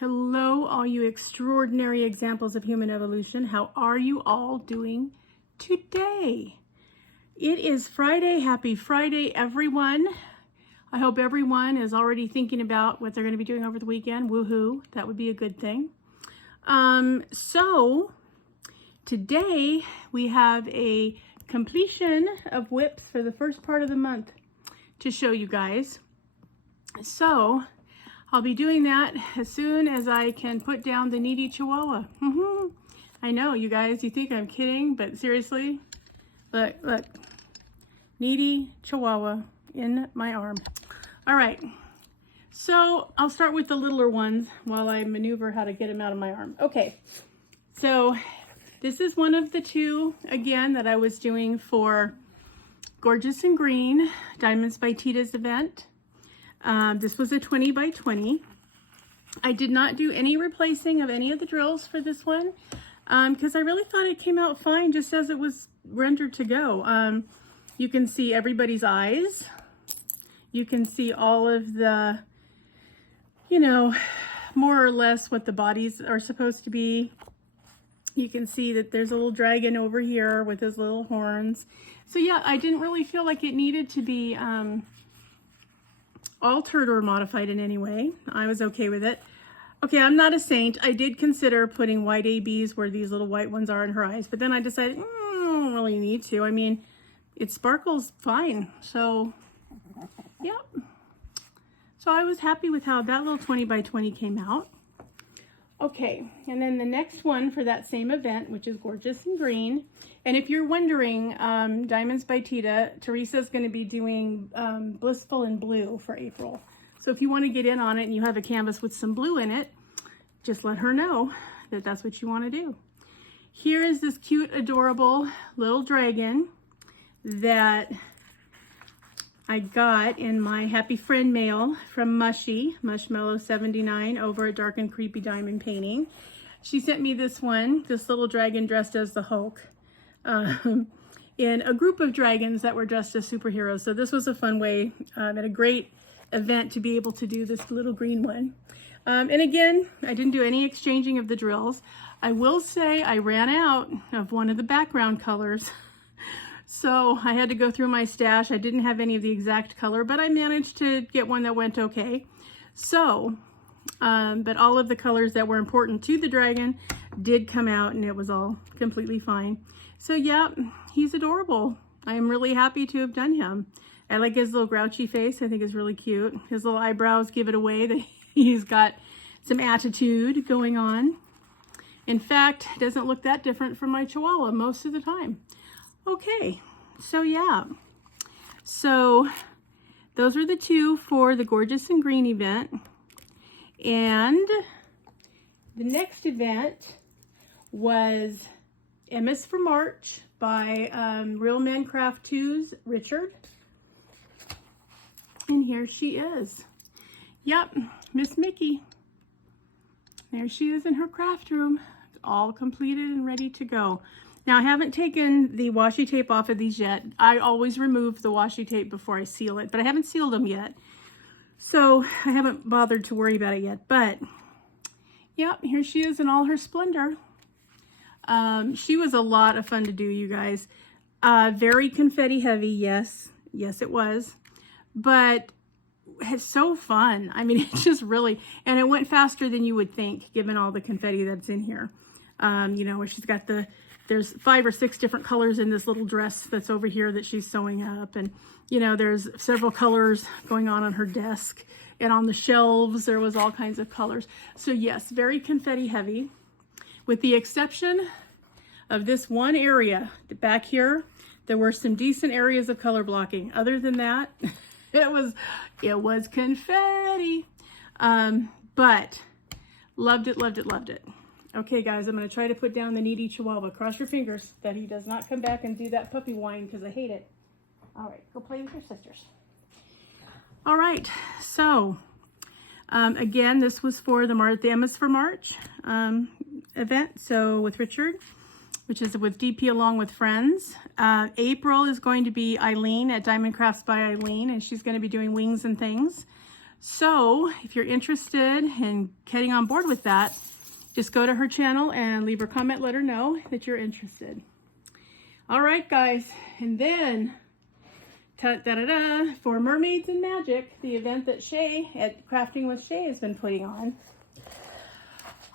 Hello, all you extraordinary examples of human evolution. How are you all doing today? It is Friday. Happy Friday, everyone. I hope everyone is already thinking about what they're going to be doing over the weekend. Woohoo, that would be a good thing. So today we have a completion of whips for the first part of the month to show you guys. So I'll be doing that as soon as I can put down the needy Chihuahua. I know, you guys, you think I'm kidding, but seriously, look, needy Chihuahua in my arm. All right, so I'll start with the littler ones while I maneuver how to get him out of my arm. Okay, so this is one of the two, again, that I was doing for Gorgeous and Green, Diamonds by Tita's event. This was a 20 by 20. I did not do any replacing of any of the drills for this one because I really thought it came out fine just as it was rendered to go. You can see everybody's eyes. You can see all of the, you know, more or less what the bodies are supposed to be. You can see that there's a little dragon over here with his little horns. So yeah, I didn't really feel like it needed to be altered or modified in any way. I was okay with it. Okay, I'm not a saint. I did consider putting white ABs where these little white ones are in her eyes, but then I decided, I don't really need to. I mean, it sparkles fine. So, yep. So I was happy with how that little 20 by 20 came out. Okay, and then the next one for that same event, which is Gorgeous and Green. And if you're wondering, Diamonds by Tita, Teresa's going to be doing Blissful in Blue for April. So if you want to get in on it and you have a canvas with some blue in it, just let her know that that's what you want to do. Here is this cute, adorable little dragon that I got in my Happy Friend mail from Mushmellow 79 over at Dark and Creepy Diamond Painting. She sent me this one, this little dragon dressed as the Hulk, in a group of dragons that were dressed as superheroes. So this was a fun way and a great event to be able to do this little green one. And again, I didn't do any exchanging of the drills. I will say I ran out of one of the background colors. So I had to go through my stash. I didn't have any of the exact color, but I managed to get one that went okay. So, but all of the colors that were important to the dragon did come out and it was all completely fine. So yeah, he's adorable. I am really happy to have done him. I like his little grouchy face. I think it's really cute. His little eyebrows give it away that he's got some attitude going on. In fact, it doesn't look that different from my Chihuahua most of the time. Okay, so yeah. So those are the two for the Gorgeous and Green event. And the next event was MS for March by Real Men Craft 2's Richard. And here she is. Yep, Miss Mickey. There she is in her craft room, all completed and ready to go. Now, I haven't taken the washi tape off of these yet. I always remove the washi tape before I seal it, but I haven't sealed them yet. So I haven't bothered to worry about it yet. But, yep, here she is in all her splendor. She was a lot of fun to do, you guys. Very confetti heavy, yes. Yes, it was. But it's so fun. I mean, it's just really, and it went faster than you would think, given all the confetti that's in here. You know, where she's got there's 5 or 6 different colors in this little dress that's over here that she's sewing up. And, you know, there's several colors going on her desk. And on the shelves, there was all kinds of colors. So yes, very confetti heavy. With the exception of this one area, back here, there were some decent areas of color blocking. Other than that, it was confetti. But loved it. Okay, guys, I'm going to try to put down the needy Chihuahua. Cross your fingers that he does not come back and do that puppy whine because I hate it. All right, go play with your sisters. All right, so again, this was for the MS for March event. So with Richard, which is with DP along with friends. April is going to be Eileen at Diamond Crafts by Eileen, and she's going to be doing Wings and Things. So if you're interested in getting on board with that, just go to her channel and leave her comment, let her know that you're interested. All right, guys, and then for Mermaids and Magic, the event that Shay at Crafting with Shay has been putting on.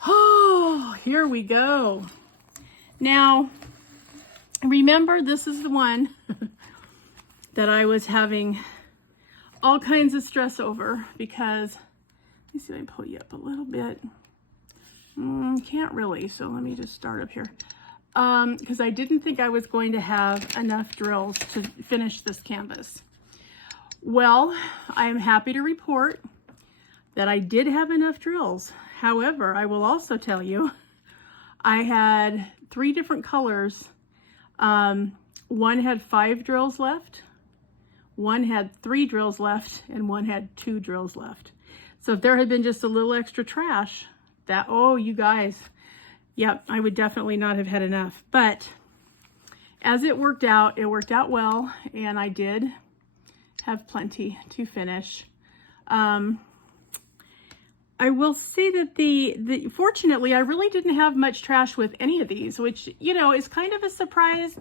Oh, here we go. Now, remember, this is the one that I was having all kinds of stress over because, let me see if I can pull you up a little bit. Can't really, so let me just start up here. Because I didn't think I was going to have enough drills to finish this canvas. Well, I'm happy to report that I did have enough drills. However, I will also tell you, I had 3 different colors. One had 5 drills left, one had 3 drills left, and one had 2 drills left. So if there had been just a little extra trash, that, oh, you guys, yep, I would definitely not have had enough. But as it worked out well, and I did have plenty to finish. I will say that fortunately, I really didn't have much trash with any of these, which, you know, is kind of a surprise.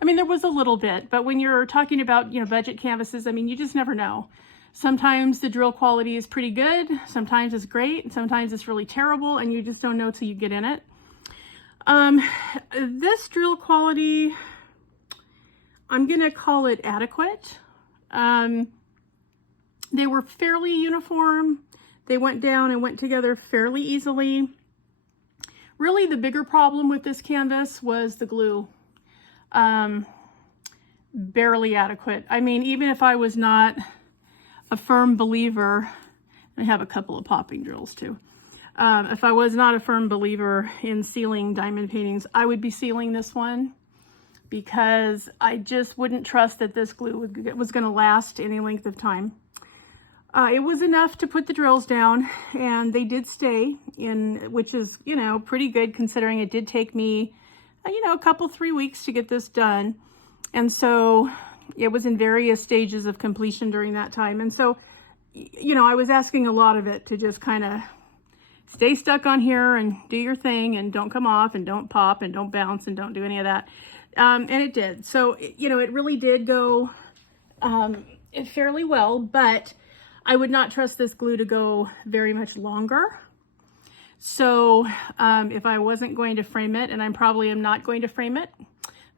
I mean, there was a little bit, but when you're talking about, you know, budget canvases, I mean, you just never know. Sometimes the drill quality is pretty good, sometimes it's great, sometimes it's really terrible, and you just don't know till you get in it. This drill quality, I'm gonna call it adequate. They were fairly uniform. They went down and went together fairly easily. Really, the bigger problem with this canvas was the glue. Barely adequate. I mean, even if I was not a firm believer, I have a couple of popping drills too. If I was not a firm believer in sealing diamond paintings, I would be sealing this one because I just wouldn't trust that this glue was going to last any length of time. It was enough to put the drills down, and they did stay in, which is, you know, pretty good considering it did take me, you know, a couple, 3 weeks to get this done. And so it was in various stages of completion during that time. And so, you know, I was asking a lot of it to just kind of stay stuck on here and do your thing and don't come off and don't pop and don't bounce and don't do any of that. And it did. So, you know, it really did go fairly well, but I would not trust this glue to go very much longer. So if I wasn't going to frame it, and I probably am not going to frame it,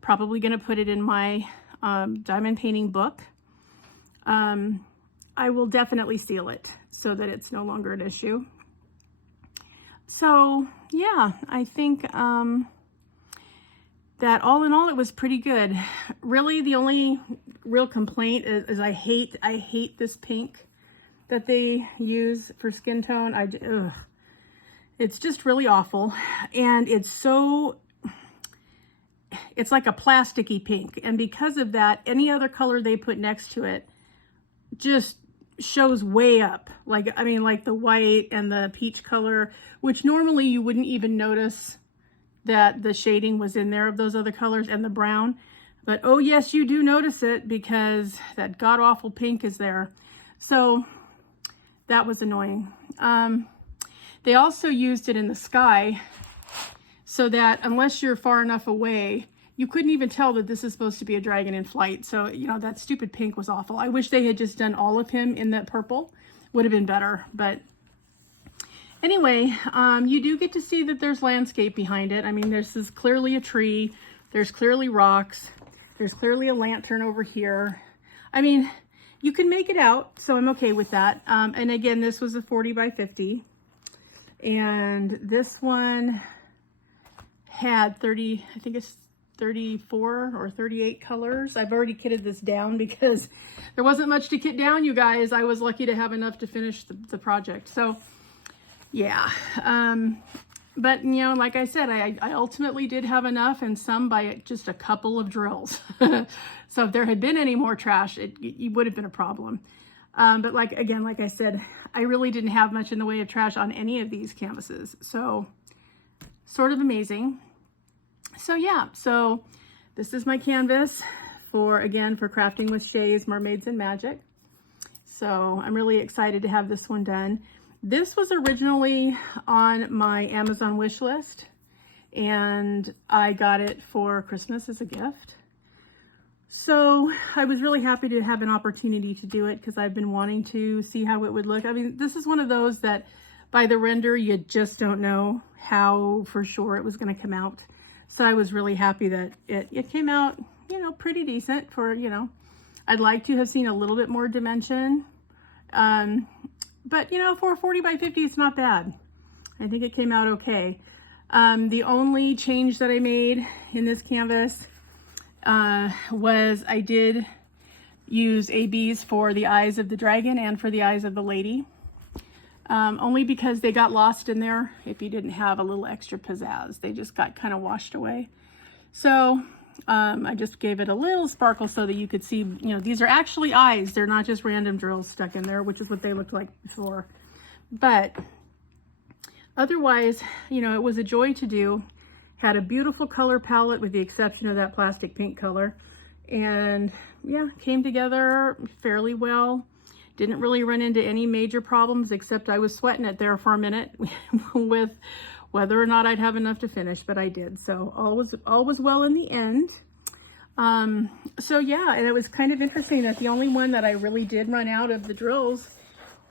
probably going to put it in my diamond painting book, I will definitely seal it so that it's no longer an issue. So yeah, I think that all in all, it was pretty good. Really, the only real complaint is I hate this pink that they use for skin tone. It's just really awful. And it's like a plasticky pink. And because of that, any other color they put next to it just shows way up. Like, I mean, like the white and the peach color, which normally you wouldn't even notice that the shading was in there of those other colors, and the brown. But oh yes, you do notice it because that god-awful pink is there. So that was annoying. They also used it in the sky so that unless you're far enough away, you couldn't even tell that this is supposed to be a dragon in flight. So, you know, that stupid pink was awful. I wish they had just done all of him in that purple. Would have been better. But anyway, you do get to see that there's landscape behind it. I mean, this is clearly a tree. There's clearly rocks. There's clearly a lantern over here. I mean, you can make it out, so I'm okay with that. And again, this was a 40 by 50. And this one had 30, I think it's 34 or 38 colors. I've already kitted this down because there wasn't much to kit down, you guys. I was lucky to have enough to finish the project. So yeah, but you know, like I said, I ultimately did have enough, and some by just a couple of drills. So if there had been any more trash, it would have been a problem. But like I said, I really didn't have much in the way of trash on any of these canvases. So sort of amazing. So yeah, so this is my canvas for Crafting with Shay's Mermaids and Magic. So I'm really excited to have this one done. This was originally on my Amazon wish list, and I got it for Christmas as a gift. So I was really happy to have an opportunity to do it because I've been wanting to see how it would look. I mean, this is one of those that by the render, you just don't know how for sure it was going to come out. So I was really happy that it came out, you know, pretty decent for, you know, I'd like to have seen a little bit more dimension. But, you know, for a 40 by 50, it's not bad. I think it came out okay. The only change that I made in this canvas was I did use ABs for the eyes of the dragon and for the eyes of the lady. Only because they got lost in there if you didn't have a little extra pizzazz. They just got kind of washed away. So I just gave it a little sparkle so that you could see, you know, these are actually eyes. They're not just random drills stuck in there, which is what they looked like before. But otherwise, you know, it was a joy to do. Had a beautiful color palette with the exception of that plastic pink color. And yeah, came together fairly well. Didn't really run into any major problems, except I was sweating it there for a minute with whether or not I'd have enough to finish, but I did. So all was well in the end. So yeah, and it was kind of interesting that the only one that I really did run out of the drills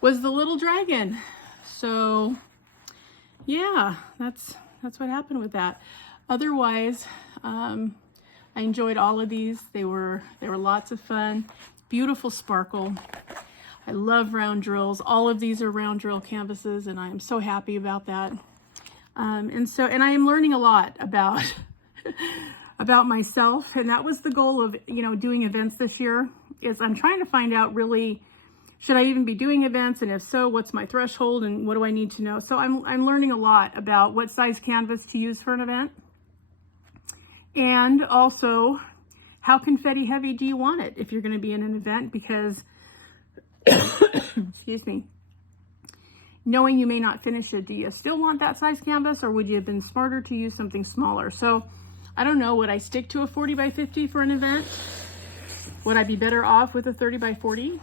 was the little dragon. So yeah, that's what happened with that. Otherwise, I enjoyed all of these. They were lots of fun. Beautiful sparkle. I love round drills. All of these are round drill canvases, and I am so happy about that. And I am learning a lot about about myself, and that was the goal of, you know, doing events this year. Is I'm trying to find out really, should I even be doing events, and if so, what's my threshold, and what do I need to know? So I'm learning a lot about what size canvas to use for an event, and also how confetti heavy do you want it if you're going to be in an event, because excuse me, knowing you may not finish it, do you still want that size canvas, or would you have been smarter to use something smaller? So I don't know, would I stick to a 40 by 50 for an event? Would I be better off with a 30 by 40,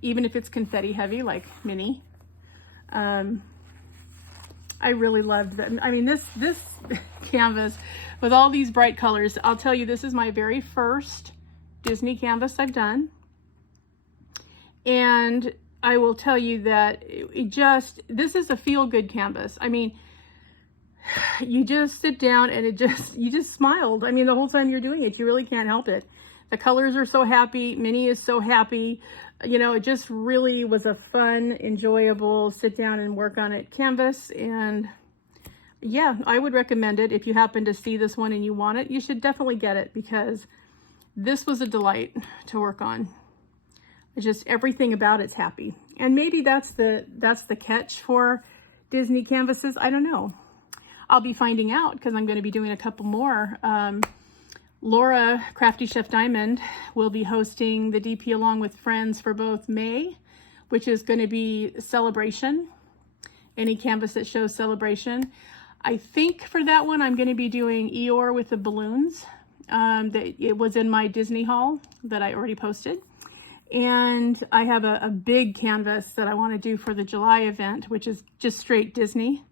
even if it's confetti heavy like mini? I really loved that. I mean, this canvas with all these bright colors, I'll tell you, this is my very first Disney canvas I've done. And I will tell you that this is a feel-good canvas. I mean, you just sit down and you just smiled. I mean, the whole time you're doing it, you really can't help it. The colors are so happy. Minnie is so happy. You know, it just really was a fun, enjoyable sit down and work on it canvas. And yeah, I would recommend it. If you happen to see this one and you want it, you should definitely get it, because this was a delight to work on. Just everything about it's happy. And maybe that's the catch for Disney canvases. I don't know. I'll be finding out, because I'm going to be doing a couple more. Laura, Crafty Chef Diamond, will be hosting the DP along with friends for both May, which is going to be celebration. Any canvas that shows celebration. I think for that one, I'm going to be doing Eeyore with the balloons. It was in my Disney haul that I already posted. And I have a big canvas that I want to do for the July event, which is just straight Disney,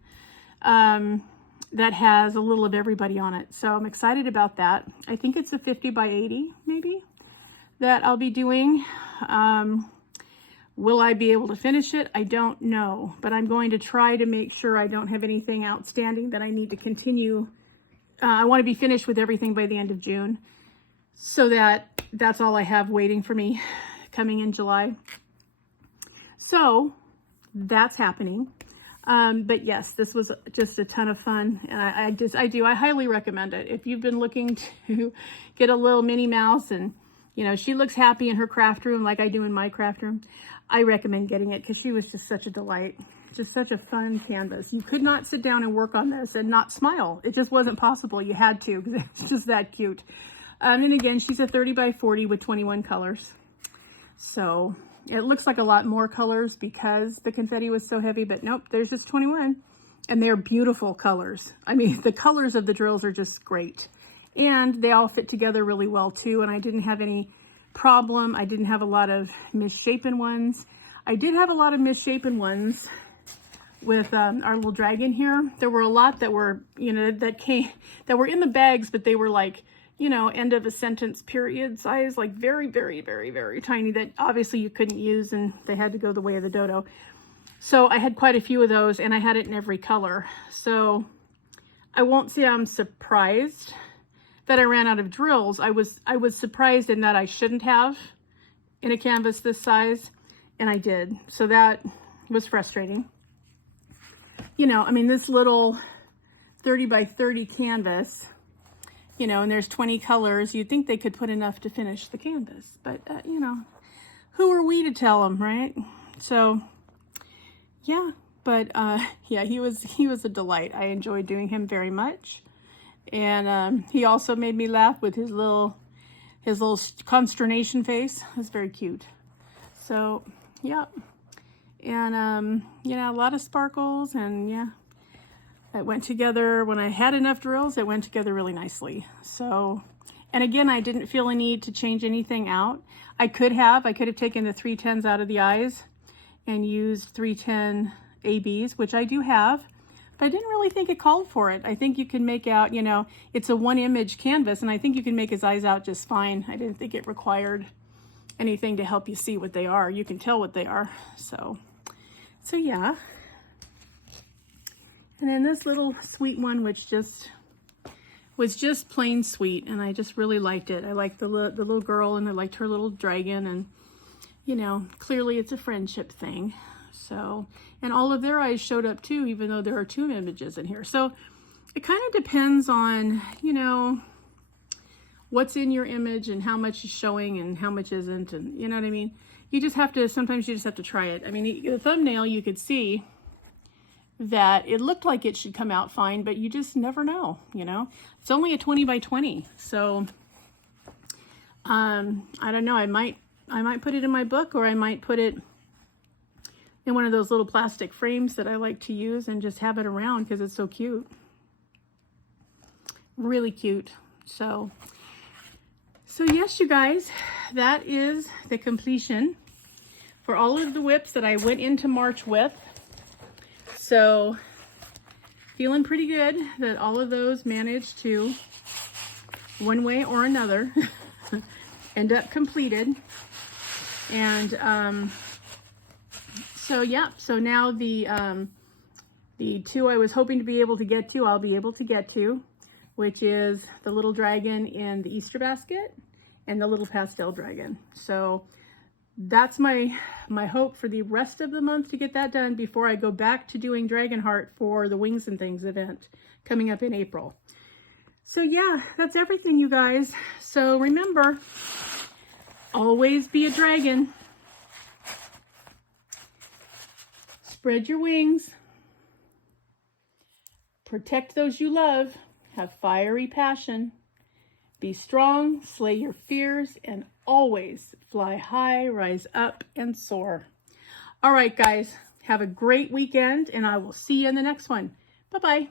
that has a little of everybody on it. So I'm excited about that. I think it's a 50 by 80 maybe that I'll be doing. Will I be able to finish it? I don't know, but I'm going to try to make sure I don't have anything outstanding that I need to continue. I want to be finished with everything by the end of June, so that's all I have waiting for me coming in July. So that's happening. But yes, this was just a ton of fun. And I highly recommend it. If you've been looking to get a little Minnie Mouse, and, you know, she looks happy in her craft room like I do in my craft room, I recommend getting it, because she was just such a delight. Just such a fun canvas. You could not sit down and work on this and not smile. It just wasn't possible. You had to, because it's just that cute. And again, she's a 30 by 40 with 21 colors. So it looks like a lot more colors because the confetti was so heavy, but nope, there's just 21. And they're beautiful colors. I mean, the colors of the drills are just great. And they all fit together really well too. And I didn't have any problem. I didn't have a lot of misshapen ones. I did have a lot of misshapen ones with our little dragon here. There were a lot that were, you know, that were in the bags, but they were like, you know, end of a sentence period size, like very, very, very, very tiny that obviously you couldn't use, and they had to go the way of the dodo. So I had quite a few of those, and I had it in every color. So I won't say I'm surprised that I ran out of drills. I was surprised in that I shouldn't have in a canvas this size, and I did. So that was frustrating. You know, I mean, this little 30 by 30 canvas, you know, and there's 20 colors. You'd think they could put enough to finish the canvas, but you know, who are we to tell them, right? So yeah, but yeah, he was a delight. I enjoyed doing him very much. And he also made me laugh with his little consternation face. It was very cute. So yeah, and you know, a lot of sparkles, and yeah, it went together. When I had enough drills, it went together really nicely. So, and again, I didn't feel a need to change anything out. I could have taken the 310s out of the eyes and used 310 ABs, which I do have, but I didn't really think it called for it. I think you can make out, you know, it's a 1-image canvas, and I think you can make his eyes out just fine. I didn't think it required anything to help you see what they are. You can tell what they are. So yeah. And then this little sweet one, which was just plain sweet, and I just really liked it. I liked the little girl, and I liked her little dragon, and you know, clearly it's a friendship thing. So, and all of their eyes showed up too, even though there are 2 images in here. So it kind of depends on, you know, what's in your image and how much is showing and how much isn't, and you know what I mean? You just have to, sometimes you just have to try it. I mean, the thumbnail, you could see that it looked like it should come out fine, but you just never know, you know? It's only a 20 by 20. So, I don't know, I might put it in my book, or I might put it in one of those little plastic frames that I like to use and just have it around because it's so cute. Really cute. So yes, you guys, that is the completion for all of the whips that I went into March with. So feeling pretty good that all of those managed to, one way or another, end up completed. And so yeah, so now the 2 I was hoping to be able to get to, I'll be able to get to, which is the little dragon in the Easter basket and the little pastel dragon. So that's my hope for the rest of the month, to get that done before I go back to doing Dragonheart for the Wings and Things event coming up in April. So yeah, that's everything, you guys. So remember, always be a dragon. Spread your wings. Protect those you love. Have fiery passion. Be strong, slay your fears, and always fly high, rise up, and soar. All right, guys, have a great weekend, and I will see you in the next one. Bye-bye.